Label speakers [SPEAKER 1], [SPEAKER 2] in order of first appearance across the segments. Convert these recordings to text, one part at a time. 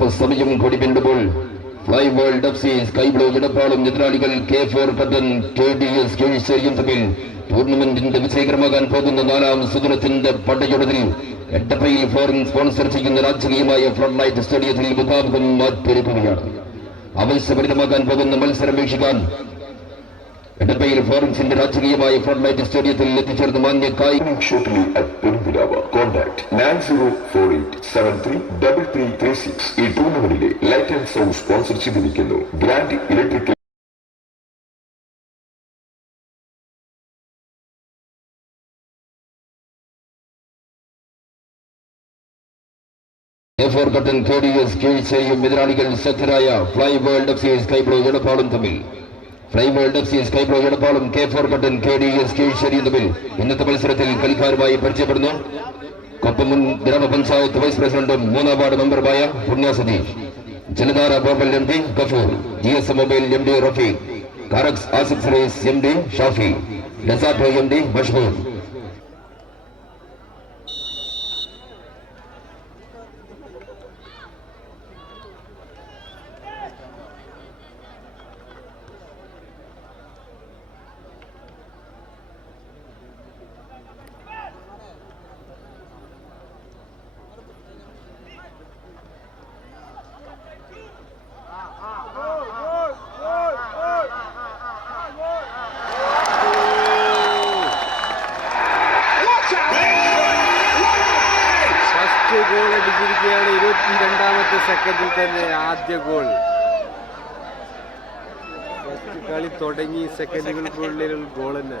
[SPEAKER 1] അല്പസമയം കൂടി പിണ്ടുമ്പോൾ fly world F C sky blue ഇടപ്പാളും എതിരാളികൾ കെ ഫോർ പത്തൻ കെ ഡി എസ് കീഴ്ശേരിയും തമ്മിൽ ടൂർണമെന്റിന്റെ വിജയകരമാകാൻ പോകുന്ന നാലാം സുദിനത്തിന്റെ പട്ടയുടതിൽ എട്ടപ്പയിൽ ഫോറിൻ സ്പോൺസർ ചെയ്യുന്ന രാജകീയമായ ഫ്രണ്ട് ലൈറ്റ് സ്റ്റേഡിയത്തിൽ മുഖാമുഖം മാറ്റിയിരിക്കുകയാണ് അവശ്യപരിതമാക്കാൻ പോകുന്ന മത്സരം വീക്ഷിക്കാൻ എടപ്പയിൽ ഫോറൻസിന്റെ രാജകീയമായ ഫ്ലഡ് ലൈറ്റ് സ്റ്റേഡിയത്തിൽ എത്തിച്ചേർന്ന് മാന്യ കായിക
[SPEAKER 2] shortly at Perundilawa. Contact 9048733336. ഈ ടൂർണമെന്റിലെ ലൈറ്റ് ആൻഡ് സൗണ്ട് സ്പോൺസർ ചെയ്തിരിക്കുന്നു ഗ്രാൻഡ് ഇലക്ട്രിക്കൽ
[SPEAKER 1] ഫോർ കട്ടൻ കെ ഡി എസ് കീഴ്ചയും എതിരാളികൾ ശക്തരായ fly world F C sky blue എടപ്പാളും തമ്മിൽ fly world F C sky blue എടപ്പാളും K four കട്ടൻ കെ ഡി എസ് കീഴ്ശേരിയും തമ്മിൽ ഇന്നത്തെ മത്സരത്തിൽ കളിക്കാരുമായി പരിചയപ്പെടുന്നു. കൊപ്പമുൻ ഗ്രാമപഞ്ചായത്ത് വൈസ് പ്രസിഡന്റും മൂന്നാം വാർഡ് മെമ്പറുമായ പുണ്യ സതീഷ് ജനതാര ബോർബൽ M D Gafoor G S mobile M D Rafeeq കാറക്സ് ആസിഫ്രീസ് M D Shafi ഡെസാറ്റോ M D Mashhoor
[SPEAKER 3] first goal അടിച്ചിരിക്കുകയാണ് ഇരുപത്തി രണ്ടാമത്തെ സെക്കൻഡിൽ തന്നെ ആദ്യ ഗോൾ. ഫസ്റ്റ് കളി തുടങ്ങി സെക്കൻഡുകൾക്കുള്ളിൽ ഗോൾ തന്നെ.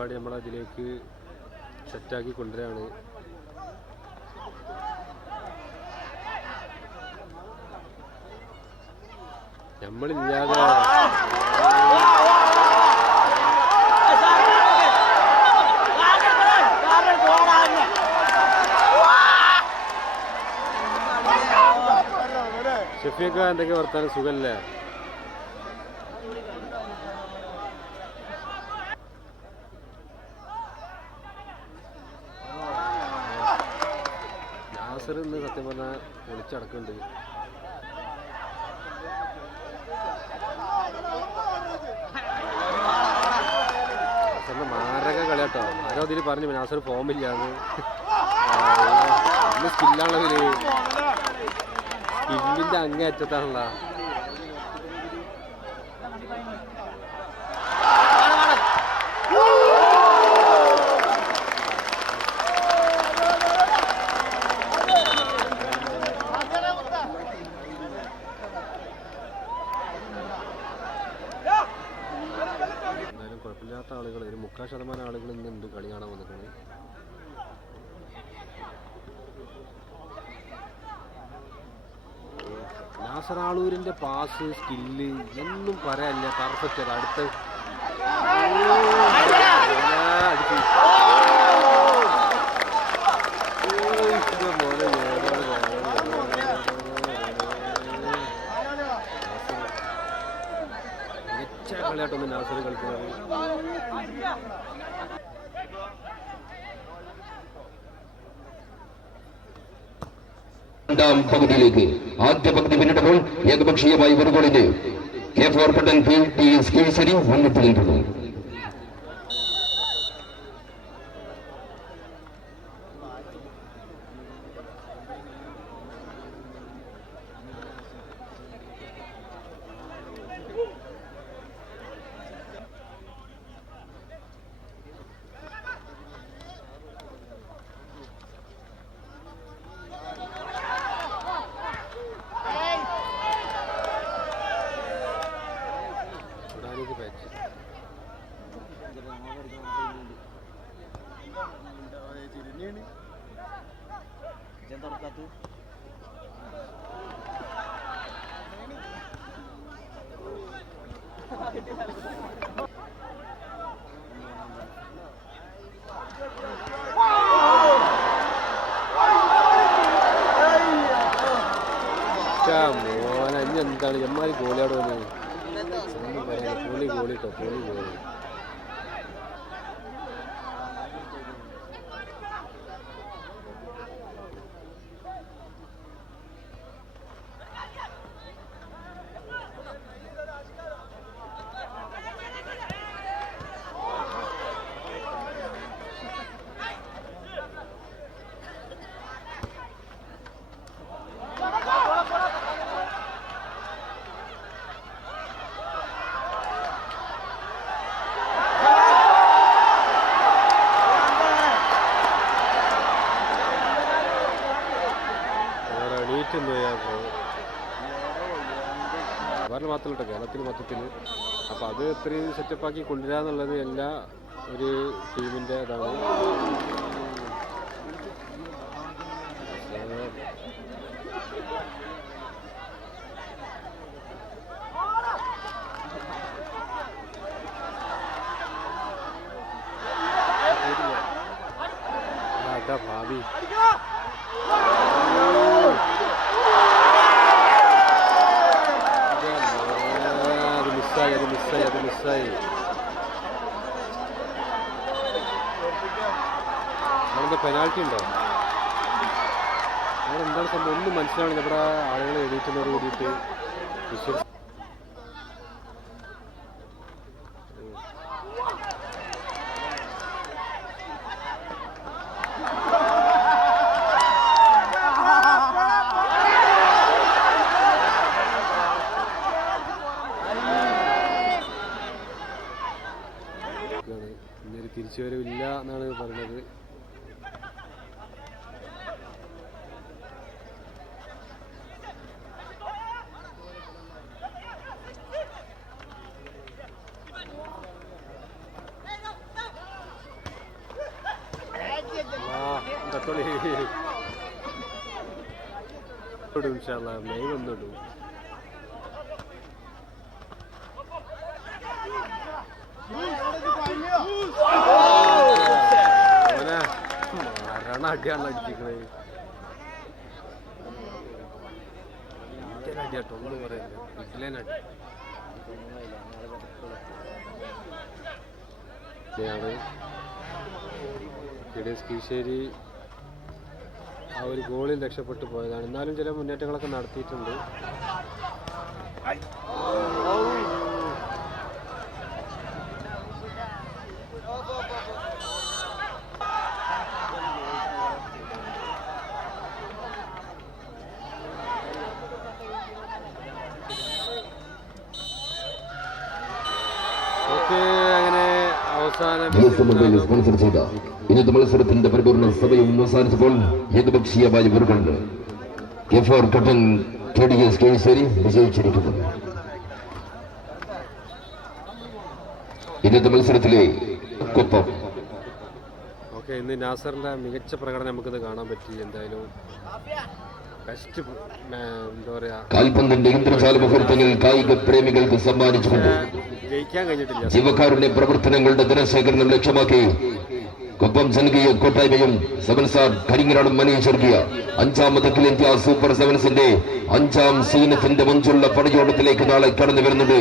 [SPEAKER 3] ഒരാളിമ്പാടി നമ്മളതിലേക്ക് സെറ്റാക്കി കൊണ്ടുവരാണ്. നമ്മളില്ലാതെ ഷെഫിയൊക്കെ എന്തൊക്കെ വർത്താനം? സുഖല്ലേ? ഇന്ന് സത്യം പറഞ്ഞാൽ പൊളിച്ചടക്കുന്നുണ്ട് നാസറിന്റെ മാരക കളിയാട്ടോ. ആരോ അതിൽ പറഞ്ഞു നാസർ ഫോമില്ലാന്ന് ഇന്ന് സ്കില്ലാണതിൽ സ്കില്ലിന്റെ അങ്ങേയറ്റത്താണല്ലോ എന്തായാലും കുഴപ്പമില്ലാത്ത ആളുകൾ ഒരു മുക്കാൽ ശതമാനം ആളുകൾ ഇന്നുണ്ട് കളി കാണാൻ വന്നിട്ടുണ്ട് നാസറാളൂരിന്റെ പാസ് സ്കില്ല് ഒന്നും പറയാനില്ല. പെർഫെക്റ്റ് അടുത്ത. അടിച്ചു മികച്ച കളിയാട്ടൊന്ന് നാസർ കളിക്കുന്നത്.
[SPEAKER 1] രണ്ടാം പകുതിയിലേക്ക്. ആദ്യ പകുതി പിന്നിട്ടപ്പോൾ ഏകപക്ഷീയമായി ഒരു ഗോളിന്. കെ ഫോർ പട്ടൻ പി ടി മുന്നിട്ട് നിൽക്കുന്നു
[SPEAKER 3] മോനെ ഇനി എന്താണ്? എമ്മാരി ഗോളിയാട് വന്നത് ഗോളി ഗോളി കേട്ടോ ഗോളി. വേറെ മാത്രമല്ല കേരളത്തിൽ മൊത്തത്തിൽ അപ്പോൾ അത് എത്രയും സെറ്റപ്പാക്കി കൊണ്ടുവരാന്നുള്ളത് എല്ലാ ഒരു ടീമിന്റെ ഇതാണ് ആ, അതാ ഭാവി ആ, അത് മിസ്സായി അത് മിസ്സായി അത് മിസ്സായി അവിടെ പെനാൽറ്റി ഉണ്ടോ? അവിടെ എന്താണ് സംഭവം? ഒന്നും മനസ്സിലാവണില്ല. ഇവിടെ ആളുകൾ എഴുതിയിട്ടുള്ളവർ കൂടിയിട്ട് വിശ്വസ് ഇടും ഇൻഷാല്ലാ. മെയ് ഒന്നിടും മരണ അടിയാണ് അടിച്ചിക്കണേ അടിയാട്ടോ ഒന്നും പറയില്ല വീട്ടിലേന അടി. ഇതാണ്. കിഡീസ് കീശ്ശേരി ആ ഒരു ഗോളിൽ രക്ഷപ്പെട്ടു പോയതാണ്. എന്നാലും ചില മുന്നേറ്റങ്ങളൊക്കെ നടത്തിയിട്ടുണ്ട്. ഓക്കെ അങ്ങനെ അവസാനം
[SPEAKER 1] സ്പോൺസർ ചെയ്ത ഇന്നത്തെ മത്സരത്തിന്റെ പരിപൂർണ സമയം അവസാനിച്ചപ്പോൾ ഏകപക്ഷീയമായി ഒരു എഫ് ഫോർ കട്ടൻ കെ ഡി എസ് കേസരി വിജയിച്ചിരിക്കുന്നു. ഇന്നത്തെ മത്സരത്തിലെ കൊപ്പം
[SPEAKER 3] ഓക്കെ ഇന്ന് നാസറിന്റെ മികച്ച പ്രകടനം നമുക്കിത് കാണാൻ പറ്റി. എന്തായാലും ബെസ്റ്റ് എന്താ പറയാ
[SPEAKER 1] കാൽപന്തിന്റെ ഇന്ദ്രജാല മുഹൂർത്തങ്ങൾ കായിക പ്രേമികൾക്ക് സമ്മാനിച്ചുകൊണ്ട്
[SPEAKER 3] ജയിക്കാൻ കഴിഞ്ഞിട്ടില്ല.
[SPEAKER 1] ജീവക്കാരുടെ പ്രവർത്തനങ്ങളുടെ ധനശേഖരണം ലക്ഷ്യമാക്കി കൊപ്പം ജനകീയ കൂട്ടായ്മയും സെവൻസാർ കരിങ്ങനാടും മനീച്ചെറുക്കിയ അഞ്ചാമത് അഖിലേന്ത്യാ സൂപ്പർ സെവൻസിന്റെ അഞ്ചാം സീനത്തിന്റെ മുഞ്ചുള്ള പടയോട്ടത്തിലേക്ക് നാളെ കടന്നു വരുന്നത്